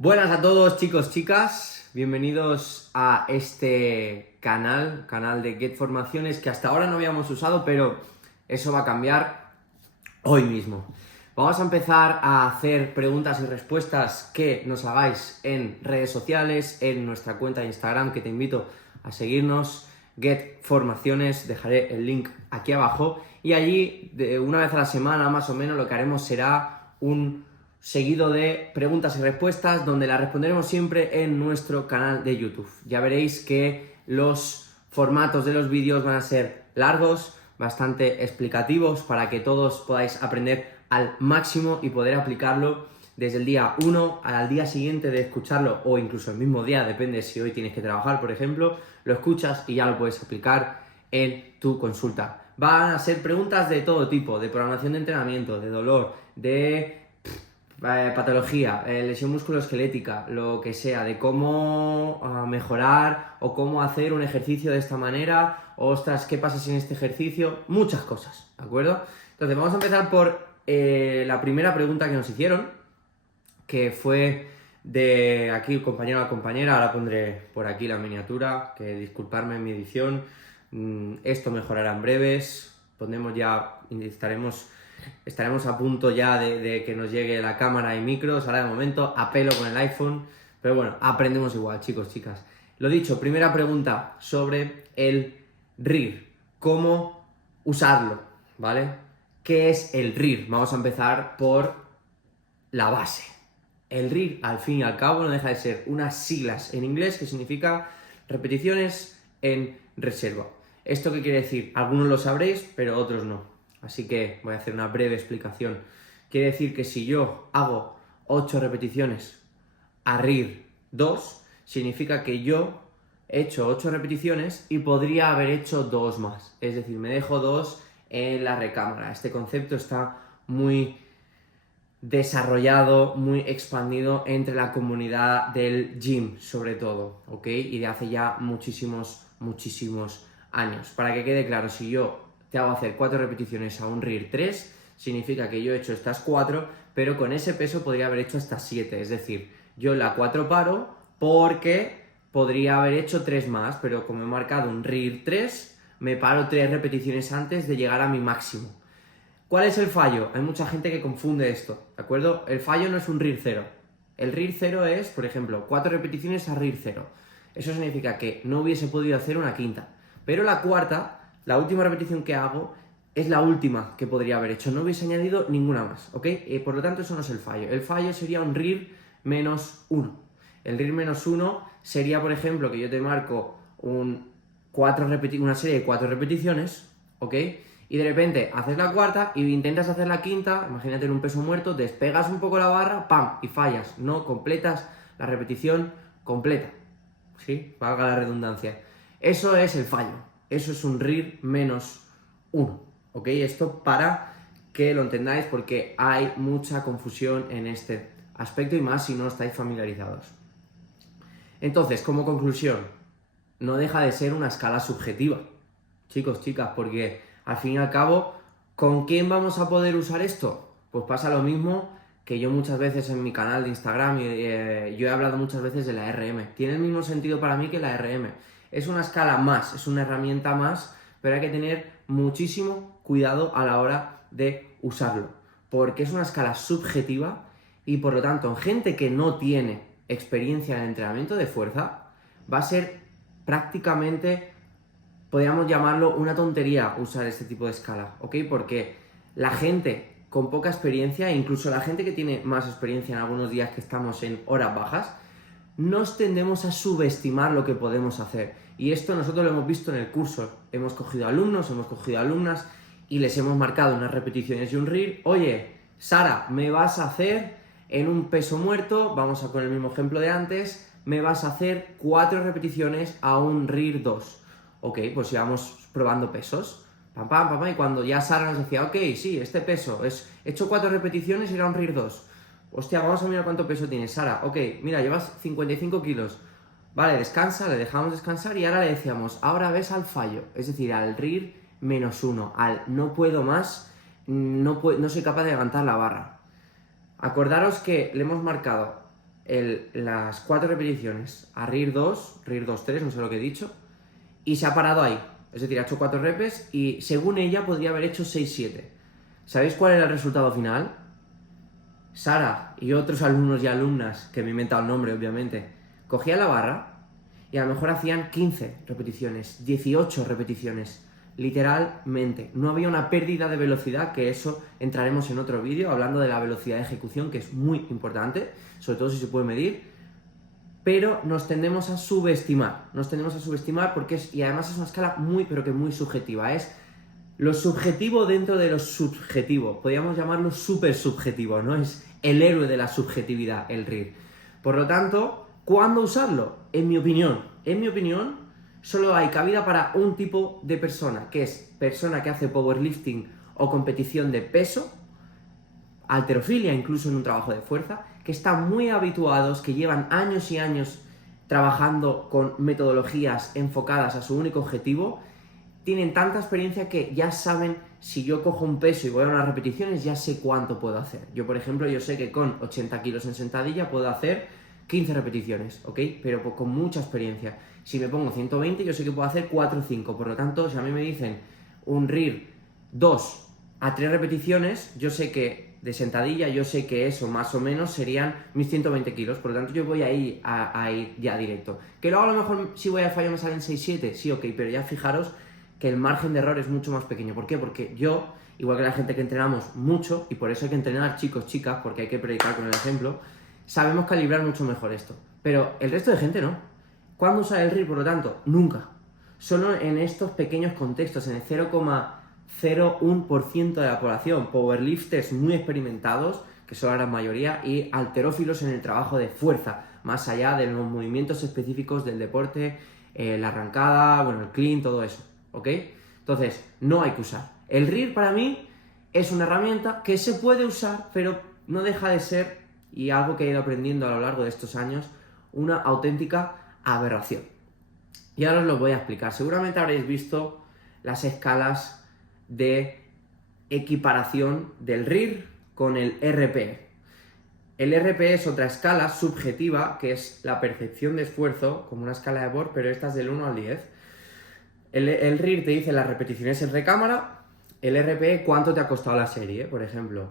Buenas a todos, chicos, chicas, bienvenidos a este canal de Get Formaciones que hasta ahora no habíamos usado, pero eso va a cambiar hoy mismo. Vamos a empezar a hacer preguntas y respuestas que nos hagáis en redes sociales, en nuestra cuenta de Instagram, que te invito a seguirnos, Get Formaciones, dejaré el link aquí abajo, y allí, una vez a la semana más o menos, lo que haremos será un seguido de preguntas y respuestas donde las responderemos siempre en nuestro canal de YouTube. Ya veréis que los formatos de los vídeos van a ser largos, bastante explicativos para que todos podáis aprender al máximo y poder aplicarlo desde el día 1 al día siguiente de escucharlo, o incluso el mismo día, depende si hoy tienes que trabajar, por ejemplo, lo escuchas y ya lo puedes aplicar en tu consulta. Van a ser preguntas de todo tipo, de programación de entrenamiento, de dolor, de patología, lesión musculoesquelética, lo que sea, de cómo mejorar o cómo hacer un ejercicio de esta manera, ostras, ¿qué pasa sin este ejercicio? Muchas cosas, ¿de acuerdo? Entonces vamos a empezar por la primera pregunta que nos hicieron, que fue de aquí el compañero o la compañera. Ahora pondré por aquí la miniatura, que disculparme en mi edición. Esto mejorará en breves, pondremos ya, estaremos a punto ya de que nos llegue la cámara y micros. Ahora de momento apelo con el iPhone, pero bueno, aprendemos igual, chicos, chicas. Lo dicho, primera pregunta sobre el RIR, cómo usarlo, ¿vale? ¿Qué es el RIR? Vamos a empezar por la base. El RIR, al fin y al cabo, no deja de ser unas siglas en inglés que significa repeticiones en reserva. ¿Esto qué quiere decir? Algunos lo sabréis, pero otros no. Así que voy a hacer una breve explicación. Quiere decir que si yo hago 8 repeticiones a RIR 2, significa que yo he hecho 8 repeticiones y podría haber hecho 2 más. Es decir, me dejo 2 en la recámara. Este concepto está muy desarrollado, muy expandido entre la comunidad del gym, sobre todo, ¿ok? Y de hace ya muchísimos años. Para que quede claro, si yo te hago hacer 4 repeticiones a un RIR 3, significa que yo he hecho estas 4, pero con ese peso podría haber hecho hasta 7. Es decir, yo en la 4 paro porque podría haber hecho 3 más, pero como he marcado un RIR 3, me paro 3 repeticiones antes de llegar a mi máximo. ¿Cuál es el fallo? Hay mucha gente que confunde esto, ¿de acuerdo? El fallo no es un RIR 0. El RIR 0 es, por ejemplo, 4 repeticiones a RIR 0. Eso significa que no hubiese podido hacer una quinta. Pero la cuarta, la última repetición que hago, es la última que podría haber hecho. No hubiese añadido ninguna más, ¿ok? Por lo tanto, eso no es el fallo. El fallo sería un RIR menos 1. El RIR menos 1 sería, por ejemplo, que yo te marco una serie de 4 repeticiones, ¿ok? Y de repente haces la cuarta y intentas hacer la quinta, imagínate en un peso muerto, despegas un poco la barra, ¡pam! Y fallas, no completas la repetición completa, ¿sí? Valga la redundancia. Eso es el fallo, eso es un RIR menos 1, ¿ok? Esto para que lo entendáis porque hay mucha confusión en este aspecto y más si no estáis familiarizados. Entonces, como conclusión, no deja de ser una escala subjetiva, chicos, chicas, porque al fin y al cabo, ¿con quién vamos a poder usar esto? Pues pasa lo mismo que yo muchas veces en mi canal de Instagram, yo he hablado muchas veces de la RM. Tiene el mismo sentido para mí que la RM. Es una escala más, es una herramienta más, pero hay que tener muchísimo cuidado a la hora de usarlo, porque es una escala subjetiva y por lo tanto en gente que no tiene experiencia en el entrenamiento de fuerza, va a ser prácticamente, podríamos llamarlo una tontería usar este tipo de escala, ¿ok? Porque la gente con poca experiencia, e incluso la gente que tiene más experiencia en algunos días que estamos en horas bajas, nos tendemos a subestimar lo que podemos hacer. Y esto nosotros lo hemos visto en el curso. Hemos cogido alumnos, hemos cogido alumnas y les hemos marcado unas repeticiones y un RIR. Oye, Sara, me vas a hacer en un peso muerto, vamos a con el mismo ejemplo de antes, me vas a hacer 4 repeticiones a un RIR 2. Ok, pues íbamos probando pesos, pam, pam, pam, y cuando ya Sara nos decía, ok, sí, este peso, he hecho 4 repeticiones y era un RIR 2. Hostia, vamos a mirar cuánto peso tienes, Sara. Ok, mira, llevas 55 kilos. Vale, descansa, le dejamos descansar y ahora le decíamos, ahora ves al fallo, es decir, al RIR menos 1, al no puedo más, no soy capaz de levantar la barra. Acordaros que le hemos marcado las 4 repeticiones a RIR 2, RIR 2-3, no sé lo que he dicho, y se ha parado ahí. Es decir, ha hecho 4 repes y según ella podría haber hecho 6-7. ¿Sabéis cuál era el resultado final? Sara y otros alumnos y alumnas, que me he inventado el nombre obviamente, cogían la barra y a lo mejor hacían 15 repeticiones, 18 repeticiones, literalmente. No había una pérdida de velocidad, que eso entraremos en otro vídeo hablando de la velocidad de ejecución, que es muy importante, sobre todo si se puede medir, pero nos tendemos a subestimar porque y además es una escala muy, pero que muy subjetiva, es lo subjetivo dentro de lo subjetivo, podríamos llamarlo súper subjetivo, ¿no? Es el héroe de la subjetividad, el RIR. Por lo tanto, ¿cuándo usarlo? En mi opinión, solo hay cabida para un tipo de persona, que es persona que hace powerlifting o competición de peso, halterofilia incluso en un trabajo de fuerza, que están muy habituados, que llevan años y años trabajando con metodologías enfocadas a su único objetivo, tienen tanta experiencia que ya saben, si yo cojo un peso y voy a unas repeticiones, ya sé cuánto puedo hacer. Yo, por ejemplo, yo sé que con 80 kilos en sentadilla puedo hacer 15 repeticiones, ¿ok? Pero con mucha experiencia. Si me pongo 120, yo sé que puedo hacer 4 o 5. Por lo tanto, si a mí me dicen un RIR 2 a 3 repeticiones, yo sé que de sentadilla, yo sé que eso más o menos serían mis 120 kilos. Por lo tanto, yo voy a ir ya directo. Que luego a lo mejor si voy al fallo me salen 6-7, sí, ok, pero ya fijaros que el margen de error es mucho más pequeño. ¿Por qué? Porque yo, igual que la gente que entrenamos mucho, y por eso hay que entrenar chicos, chicas, porque hay que predicar con el ejemplo, sabemos calibrar mucho mejor esto. Pero el resto de gente no. ¿Cuándo usar el RIR, por lo tanto? Nunca. Solo en estos pequeños contextos, en el 0,01% de la población, powerlifters muy experimentados, que son la gran mayoría, y halterófilos en el trabajo de fuerza, más allá de los movimientos específicos del deporte, la arrancada, bueno, el clean, todo eso. ¿Ok? Entonces, no hay que usar. El RIR para mí es una herramienta que se puede usar, pero no deja de ser, y algo que he ido aprendiendo a lo largo de estos años, una auténtica aberración. Y ahora os lo voy a explicar. Seguramente habréis visto las escalas de equiparación del RIR con el RPE. El RPE es otra escala subjetiva, que es la percepción de esfuerzo, como una escala de Borg, pero esta es del 1 al 10. El RIR te dice las repeticiones en recámara, el RPE cuánto te ha costado la serie, por ejemplo,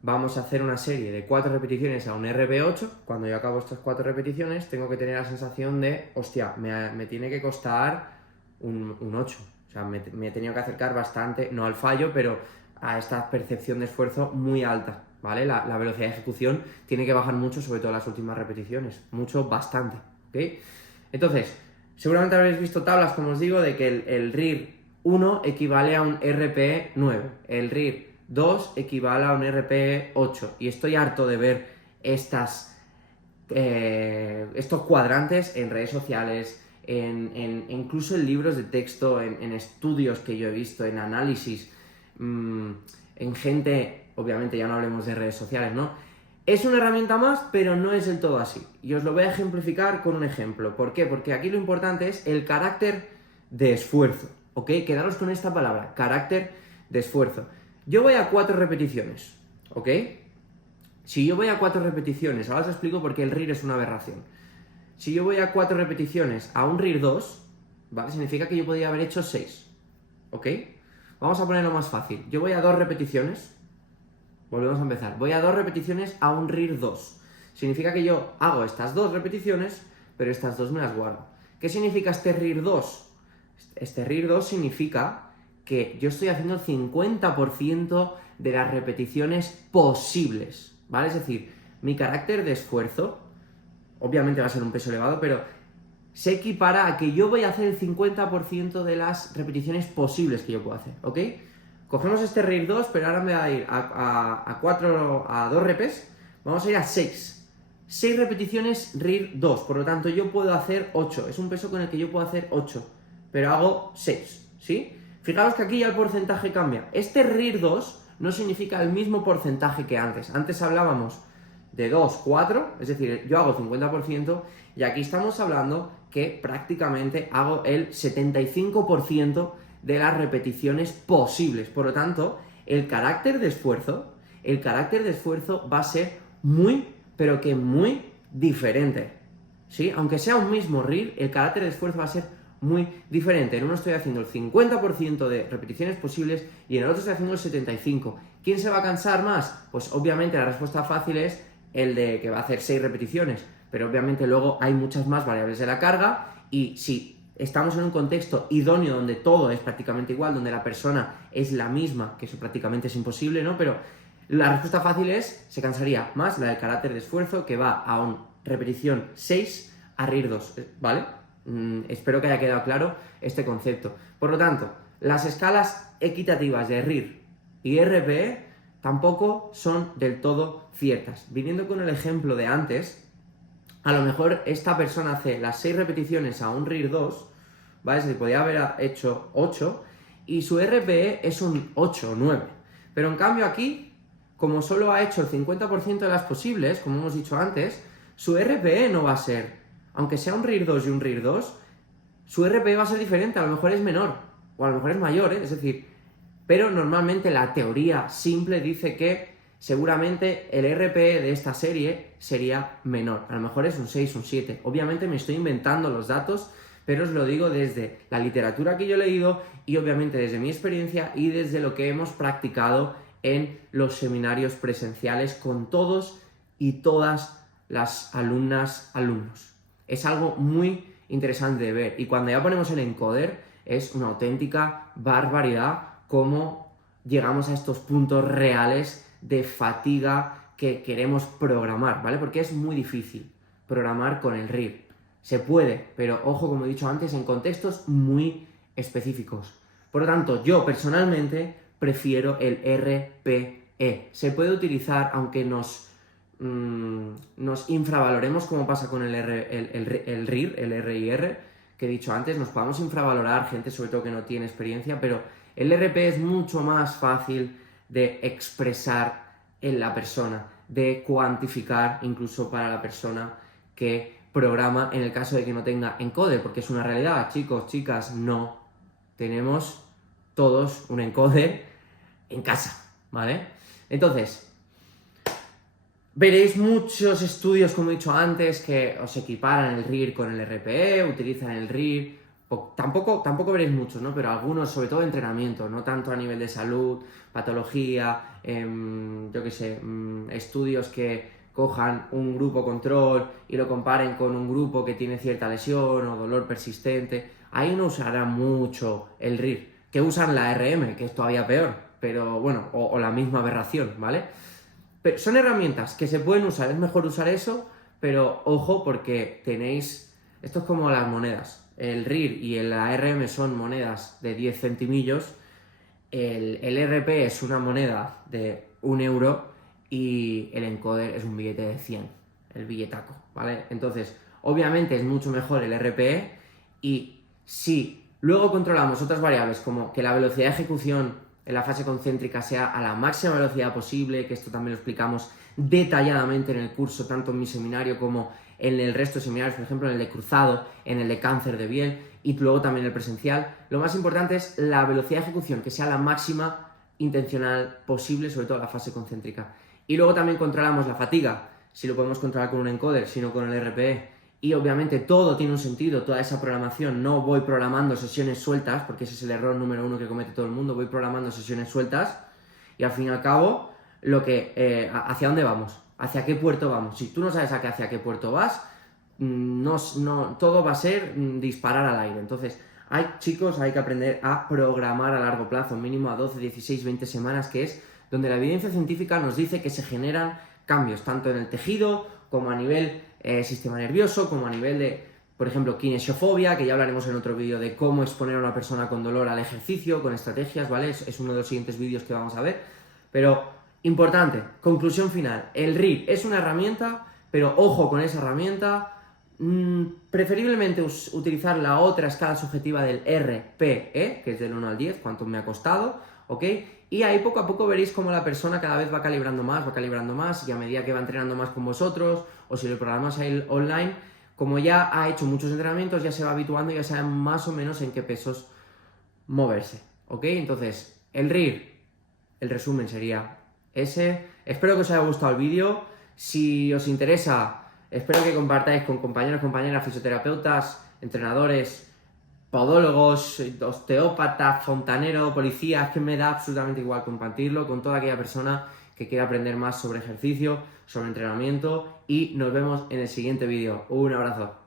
vamos a hacer una serie de 4 repeticiones a un RPE 8, cuando yo acabo estas 4 repeticiones tengo que tener la sensación de, hostia, me tiene que costar un 8, o sea, me he tenido que acercar bastante, no al fallo, pero a esta percepción de esfuerzo muy alta, ¿vale? La velocidad de ejecución tiene que bajar mucho, sobre todo en las últimas repeticiones, mucho, bastante, ¿ok? Entonces, seguramente habréis visto tablas, como os digo, de que el RIR 1 equivale a un RPE 9, el RIR 2 equivale a un RPE 8, y estoy harto de ver estos cuadrantes en redes sociales, incluso en libros de texto, en estudios que yo he visto, en análisis, en gente, obviamente ya no hablemos de redes sociales, ¿no? Es una herramienta más, pero no es del todo así. Y os lo voy a ejemplificar con un ejemplo. ¿Por qué? Porque aquí lo importante es el carácter de esfuerzo, ¿ok? Quedaros con esta palabra, carácter de esfuerzo. Yo voy a 4 repeticiones, ¿ok? Si yo voy a 4 repeticiones, ahora os explico por qué el RIR es una aberración. Si yo voy a 4 repeticiones a un RIR 2, ¿vale? Significa que yo podría haber hecho 6, ¿ok? Vamos a ponerlo más fácil. Yo voy a 2 repeticiones. Volvemos a empezar. Voy a 2 repeticiones a un RIR 2. Significa que yo hago estas 2 repeticiones, pero estas 2 me las guardo. ¿Qué significa este RIR 2? Este RIR 2 significa que yo estoy haciendo el 50% de las repeticiones posibles, ¿vale? Es decir, mi carácter de esfuerzo, obviamente va a ser un peso elevado, pero se equipara a que yo voy a hacer el 50% de las repeticiones posibles que yo puedo hacer, ¿ok? Cogemos este RIR 2, pero ahora me voy a ir a 2 repes, vamos a ir a 6. 6 repeticiones RIR 2, por lo tanto yo puedo hacer 8, es un peso con el que yo puedo hacer 8, pero hago 6, ¿sí? Fijaros que aquí ya el porcentaje cambia. Este RIR 2 no significa el mismo porcentaje que antes. Antes hablábamos de 2, 4, es decir, yo hago 50%, y aquí estamos hablando que prácticamente hago el 75% de las repeticiones posibles. Por lo tanto, el carácter de esfuerzo va a ser muy, pero que muy diferente, ¿sí? Aunque sea un mismo RIR, el carácter de esfuerzo va a ser muy diferente. En uno estoy haciendo el 50% de repeticiones posibles y en el otro estoy haciendo el 75%. ¿Quién se va a cansar más? Pues obviamente la respuesta fácil es el de que va a hacer 6 repeticiones, pero obviamente luego hay muchas más variables de la carga y si estamos en un contexto idóneo donde todo es prácticamente igual, donde la persona es la misma, que eso prácticamente es imposible, ¿no? Pero la respuesta fácil es, se cansaría más la del carácter de esfuerzo, que va a un repetición 6 a RIR 2, ¿vale? Espero que haya quedado claro este concepto. Por lo tanto, las escalas equitativas de RIR y RPE tampoco son del todo ciertas. Viniendo con el ejemplo de antes, a lo mejor esta persona hace las 6 repeticiones a un RIR 2, ¿vale? Es decir, podría haber hecho 8 y su RPE es un 8 o 9. Pero en cambio aquí, como solo ha hecho el 50% de las posibles, como hemos dicho antes, su RPE no va a ser, aunque sea un RIR 2 y un RIR 2, su RPE va a ser diferente, a lo mejor es menor, o a lo mejor es mayor, es decir, pero normalmente la teoría simple dice que seguramente el RPE de esta serie sería menor, a lo mejor es un 6, un 7, obviamente me estoy inventando los datos, pero os lo digo desde la literatura que yo he leído y obviamente desde mi experiencia y desde lo que hemos practicado en los seminarios presenciales con todos y todas las alumnos. Es algo muy interesante de ver y cuando ya ponemos el encoder es una auténtica barbaridad cómo llegamos a estos puntos reales de fatiga que queremos programar, ¿vale? Porque es muy difícil programar con el RIR. Se puede, pero ojo, como he dicho antes, en contextos muy específicos. Por lo tanto, yo personalmente prefiero el RPE. Se puede utilizar, aunque nos infravaloremos, como pasa con el RIR, el RIR, que he dicho antes, nos podamos infravalorar, gente sobre todo que no tiene experiencia, pero el RP es mucho más fácil de expresar en la persona, de cuantificar incluso para la persona que programa en el caso de que no tenga encoder, porque es una realidad, chicos, chicas, no tenemos todos un encoder en casa, ¿vale? Entonces, veréis muchos estudios, como he dicho antes, que os equiparan el RIR con el RPE, utilizan el RIR. Tampoco veréis muchos, ¿no? Pero algunos, sobre todo de entrenamiento, no tanto a nivel de salud, patología, yo qué sé, estudios que cojan un grupo control y lo comparen con un grupo que tiene cierta lesión o dolor persistente. Ahí no usarán mucho el RIR, que usan la RM, que es todavía peor, pero bueno, o la misma aberración, ¿vale? Pero son herramientas que se pueden usar, es mejor usar eso, pero ojo porque tenéis, esto es como las monedas, el RIR y el ARM son monedas de 10 centimillos, el RP es una moneda de 1 euro y el encoder es un billete de 100, el billetaco, ¿vale? Entonces, obviamente es mucho mejor el RPE y si luego controlamos otras variables como que la velocidad de ejecución en la fase concéntrica sea a la máxima velocidad posible, que esto también lo explicamos detalladamente en el curso, tanto en mi seminario como en el resto de seminarios, por ejemplo en el de cruzado, en el de cáncer de piel y luego también el presencial. Lo más importante es la velocidad de ejecución, que sea la máxima intencional posible, sobre todo en la fase concéntrica. Y luego también controlamos la fatiga, si lo podemos controlar con un encoder, sino con el RPE. Y obviamente todo tiene un sentido, toda esa programación, no voy programando sesiones sueltas, porque ese es el error número 1 que comete todo el mundo, voy programando sesiones sueltas y al fin y al cabo, ¿hacia dónde vamos? ¿Hacia qué puerto vamos? Si tú no sabes hacia qué puerto vas, todo va a ser disparar al aire. Entonces, chicos, hay que aprender a programar a largo plazo, mínimo a 12, 16, 20 semanas, que es donde la evidencia científica nos dice que se generan cambios, tanto en el tejido como a nivel sistema nervioso, como a nivel de, por ejemplo, kinesiofobia, que ya hablaremos en otro vídeo de cómo exponer a una persona con dolor al ejercicio, con estrategias, ¿vale? Es uno de los siguientes vídeos que vamos a ver. Pero, importante, conclusión final, el RIR es una herramienta, pero ojo con esa herramienta, preferiblemente utilizar la otra escala subjetiva del RPE, que es del 1 al 10, cuánto me ha costado, ¿ok? Y ahí poco a poco veréis cómo la persona cada vez va calibrando más, y a medida que va entrenando más con vosotros, o si lo programas ahí online, como ya ha hecho muchos entrenamientos, ya se va habituando y ya sabe más o menos en qué pesos moverse, ¿ok? Entonces, el RIR, el resumen sería ese. Espero que os haya gustado el vídeo. Si os interesa, espero que compartáis con compañeros, compañeras, fisioterapeutas, entrenadores, podólogos, osteópatas, fontaneros, policías, que me da absolutamente igual compartirlo con toda aquella persona que quiera aprender más sobre ejercicio, sobre entrenamiento, y nos vemos en el siguiente vídeo. Un abrazo.